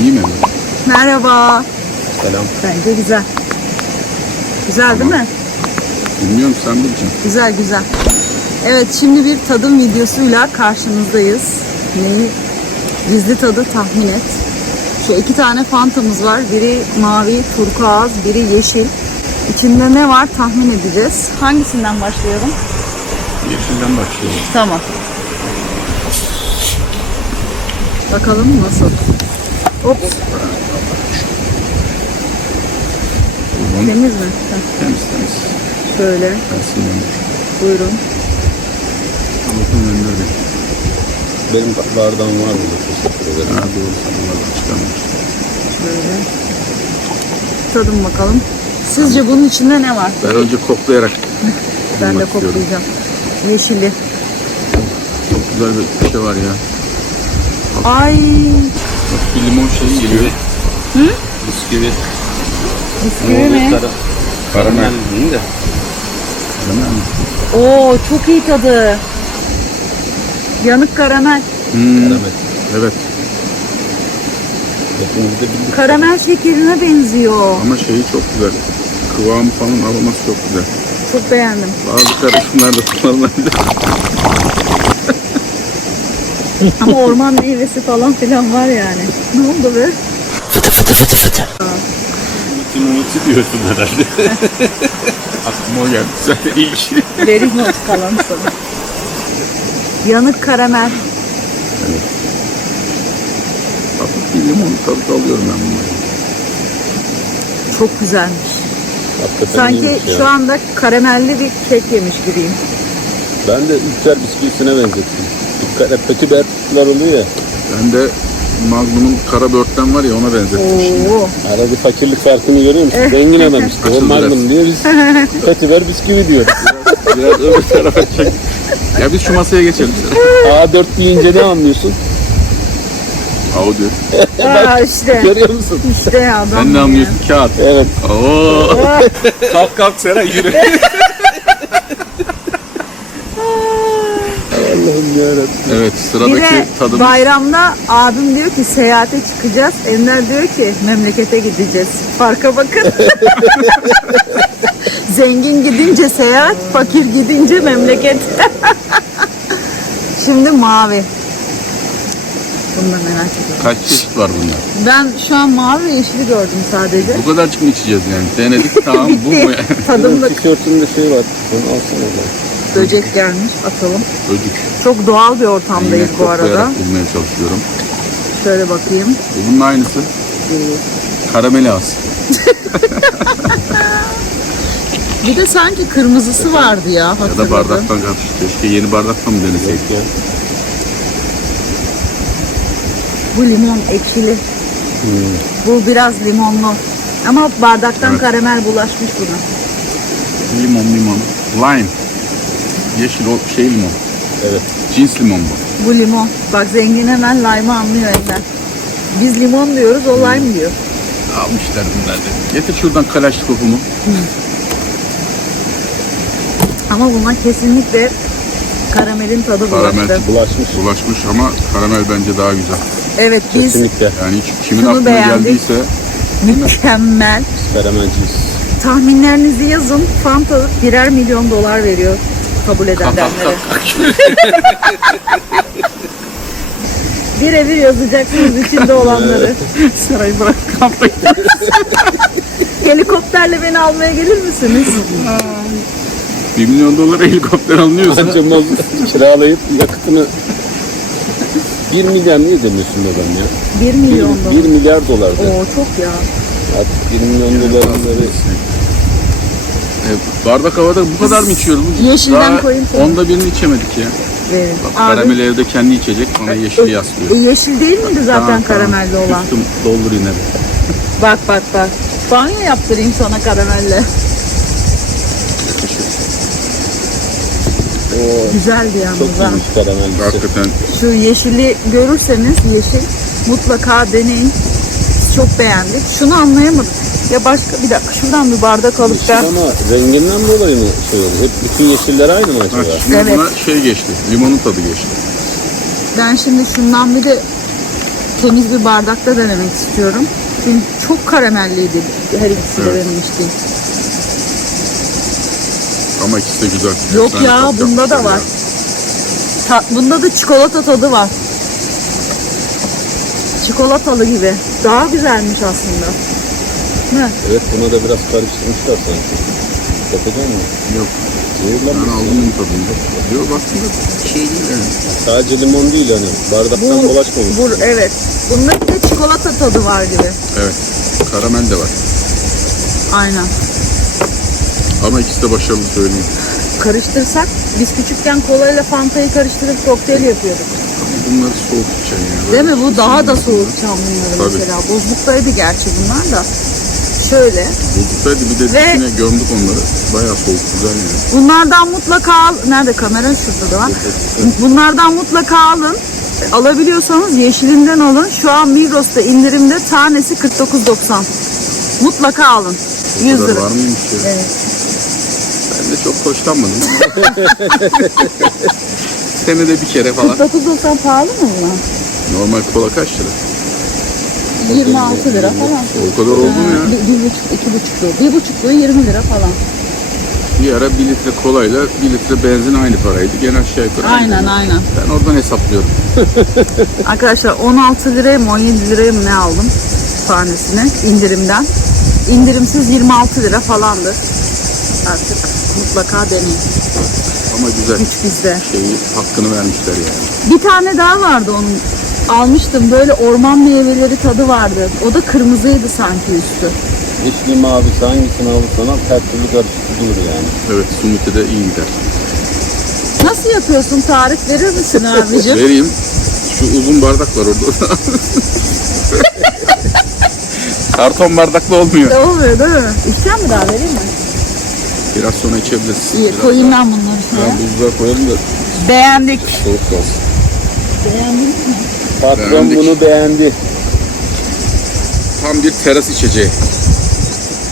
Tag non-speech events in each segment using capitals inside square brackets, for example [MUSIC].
İyi mi? Merhaba. Selam. Bence güzel. Güzel değil mi? Bilmiyorum sen bileceksin. Güzel güzel. Evet şimdi bir tadım videosuyla karşınızdayız. Neyi? Gizli tadı tahmin et. Şu iki tane fantamız var. Biri mavi, turkuaz, biri yeşil. İçinde ne var tahmin edeceğiz. Hangisinden başlayalım? Yeşilden başlayalım. Tamam. Bakalım nasıl? Hop Bunu temiz mi? Heh, temiz temiz. Şöyle Tersinden dur. buyurun. Bakın önünde bir. Benim bardağım var burada. Teşekkür ederim. Ha doğru sana çıkarmış. Şöyle. Tadın bakalım. Sizce bunun içinde ne var? Ben önce koklayarak Ben de koklayacağım. Yeşili. Çok güzel bir şey var ya. Ay bir limon şeyi geliyor. Bisküvi. bisküvi mi? Kara, karamel değil de. Karamel mi? Oo çok iyi tadı. Yanık karamel. Hmm, Karamel. evet. Hepimiz de bildik. Karamel şekerine benziyor. Ama şeyi çok güzel. Kıvamı falan aroması çok güzel. Çok beğendim. Bazı karışımlar da kullanılabilir. [LAUGHS] [LAUGHS] Ama orman meyvesi falan filan var yani. Ne oldu be? Bütün umutsu diyorsun herhalde. [LAUGHS] Aklıma o geldi. Zaten ilk. Verim not kalan sana. Yanık karamel. Hafif bir limon tadı da alıyorum ben bunları. Çok güzelmiş. Hakikaten Sanki iyiymiş ya. şu anda karamelli bir kek yemiş gibiyim. Ben de Ülker bisküvisine benzettim. Hep petit bertler oluyor ya. Ben de Magnum'un kara börtten var ya ona benzettim şimdi. Oo. Arada fakirlik farkını görüyor musun? Zengin adam işte. O Açıldı Magnum diyor biz [LAUGHS] petit ber bisküvi diyoruz. Biraz öbür tarafa çek. Ya biz şu masaya geçelim. A4 deyince ne anlıyorsun? Audio. [LAUGHS] Aa işte. Görüyor musun? İşte adam Sen ne ya. anlıyorsun? Kağıt. Evet. Oo. [LAUGHS] kalk kalk Sera yürü. Allah'ım yarabbim. evet Bir sıradaki de tadımız. bayramda abim diyor ki seyahate çıkacağız. Enver diyor ki memlekete gideceğiz. Farka bakın. [LAUGHS] Zengin gidince seyahat, fakir gidince memleket. [LAUGHS] Şimdi mavi. Bunu da merak ediyorum. Kaç çeşit var bunda? Ben şu an mavi ve yeşili gördüm sadece. Bu kadarcık mı içeceğiz yani? Denedik tamam bu mu? yani? Tadımlık Benim tişörtümde şey var. Onu alsana da. Böcek gelmiş atalım. Ödük. Çok doğal bir ortamdayız bu arada. bulmaya çalışıyorum. Şöyle bakayım. Bu bunun aynısı. Karameli az. [LAUGHS] Bir de sanki kırmızısı vardı ya. Ya da hatırladım. bardaktan karıştı. Keşke yeni bardaktan mı deneseydik? Ya. Bu limon ekşili. Hmm. Bu biraz limonlu. Ama bardaktan Evet. karamel bulaşmış buna. Limon limon. Lime. Yeşil o şey limon. Evet. Cins limon bu. Bu limon. Bak zengin hemen lime'ı anlıyor Ender. Biz limon diyoruz, o lime diyor. Almışlar bunlar da. Getir şuradan kalaşnikovumu. Ama buna kesinlikle karamelin tadı Karamel. bulaştı. Bulaşmış. Bulaşmış ama karamel bence daha güzel. Evet biz Kesinlikle. Yani hiç kimin Şunu aklına beğendik. geldiyse mükemmel. Karamelciyiz. Tahminlerinizi yazın. Fanta birer milyon dolar veriyor kabul edenlere. Birebir [LAUGHS] yazacaksınız içinde olanları. Sarayı bırak kampa [LAUGHS] Helikopterle beni almaya gelir misiniz? 1 milyon dolara helikopter alınıyorsa Anca mazot kiralayıp yakıtını 1 milyar niye demiyorsun adam ya? 1 milyon 1, dolar. milyar dolar. Oo çok ya. Artık 1 milyon dolarları E, bardak havada bu kadar mı içiyoruz? Yeşilden Daha koyayım sana. Onda birini içemedik ya. Verin. Bak, Abi, karameli evde kendi içecek bana yeşili e, yaslıyor. yeşil değil miydi zaten Tamam, tamam. karamelli olan? Küstüm, doldur yine. de. Bak bak bak. Banyo yaptırayım sana karamelle. o Güzeldi çok yalnız ha. iyiymiş. Hakikaten Şu yeşili görürseniz yeşil mutlaka deneyin. Biz çok beğendik. Şunu anlayamadım. Ya başka bir dakika şuradan bir bardak alıp Yeşil ben ama renginden dolayı mı şey oluyor? Hep bütün yeşiller aynı mı acaba? bak şimdi Evet. buna şey geçti. Limonun tadı geçti. ben şimdi şundan bir de temiz bir bardakta denemek istiyorum. Çünkü çok karamelliydi her ikisi de Evet. benim içtiğim. Ama ikisi de güzel. Yok Efsane ya, tat bunda da yapmışlar var. ya. Ta- bunda da çikolata tadı var. Çikolatalı gibi. Daha güzelmiş aslında. Ne? Evet buna da biraz karıştırmışlar sanki. Bakacak mısın? Yok. Ben aldım bunun tadını. Yok aslında şey değil yani. Sadece limon değil hani. Bardaktan Bu, dolaşmamış. bu, evet. Bunda bir de çikolata tadı var gibi. Evet. Karamel de var. Aynen. Ama ikisi de başarılı söyleyeyim. Karıştırsak biz küçükken kolayla fantayı karıştırıp kokteyl yapıyorduk. Ama bunları soğuk içeceksin ya. Değil mi? Bu daha da soğuk çam bunları Tabii. mesela. Bozluktaydı gerçi bunlar da. Şöyle. Bozuktaydı bir de Ve- içine gömdük onları. Bayağı soğuk güzel yani. Bunlardan mutlaka al. Nerede kamera? Şurada da var. Bunlardan mutlaka alın. Alabiliyorsanız yeşilinden alın. Şu an Migros'ta indirimde tanesi 49.90. Mutlaka alın. 100 Bu kadar lira. var mıymış ya? Evet. Ben de çok hoşlanmadım. [LAUGHS] Senede bir kere falan. 49.90 pahalı mı buna? Normal kola kaç lira? 26 lira falan. O kadar oldu mu ya? Bir, bir buçuk, iki buçukluğu. Bir buçukluğu 20 lira falan. Bir ara bir litre kolayla bir litre benzin aynı paraydı. Gene aşağı yukarı. aynı. Aynen aynen. Ben oradan hesaplıyorum. [LAUGHS] Arkadaşlar 16 liraya mı 17 liraya mı ne aldım tanesini indirimden. İndirimsiz 26 lira falandı. Artık mutlaka deneyin. Ama güzel. Güç bizde. Şeyi hakkını vermişler yani. Bir tane daha vardı onun. Almıştım böyle orman meyveleri tadı vardı. O da kırmızıydı sanki üstü. Yeşili mavisi hangisini alırsan al her türlü karıştırılır yani. Evet Sumiti de iyi gider. Nasıl yapıyorsun? Tarif verir misin [LAUGHS] abicim? Vereyim. Şu uzun bardak var orada. [LAUGHS] Karton bardakla olmuyor. Olmuyor değil mi? İçeceğim mi daha vereyim mi? Biraz sonra içebiliriz. İyi Biraz koyayım daha. ben bunları Ha, şuraya. buzluğa koyalım da Beğendik. soğuk kalsın. Beğendiniz mi? Patron Beğendik. bunu beğendi. Tam bir teras içeceği.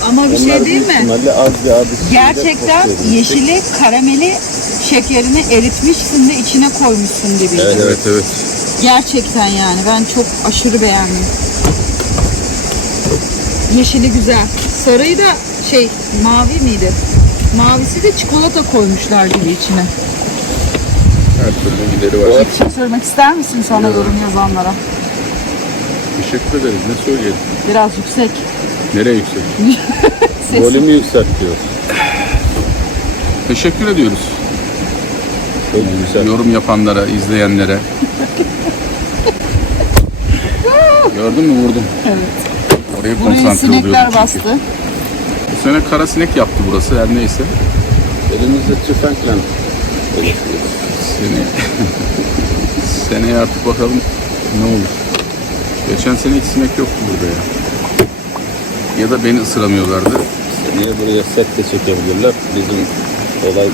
Ama bir Onlar şey değil mi? ihtimalle az bir adı Gerçekten yeşili, karameli, şekerini eritmişsin de içine koymuşsun gibiydi. Evet. Evet evet. Gerçekten yani ben çok aşırı beğendim. Yeşili güzel. Sarıyı da şey mavi miydi? Mavisi de çikolata koymuşlar gibi içine. Her türlü gideri var. Bir şey söylemek ister misin sana yorum yazanlara? Teşekkür ederiz. Ne söyleyelim? Biraz yüksek. Nereye yüksek? [LAUGHS] Ses. Volümü yükseltiyor. Teşekkür ediyoruz. Çok güzel. Yorum yapanlara, izleyenlere. Gördün mü vurdum. Evet. Oraya Burayı konsantre sinekler çünkü. bastı. Bu sene kara sinek yaptı burası her neyse. Elimizde tüfekle. Sene... [LAUGHS] Seneye artık bakalım ne olur. Geçen sene sinek yoktu burada ya. Ya da beni ısıramıyorlardı. Niye buraya set de çekebilirler? Bizim olay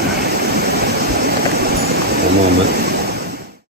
tamamen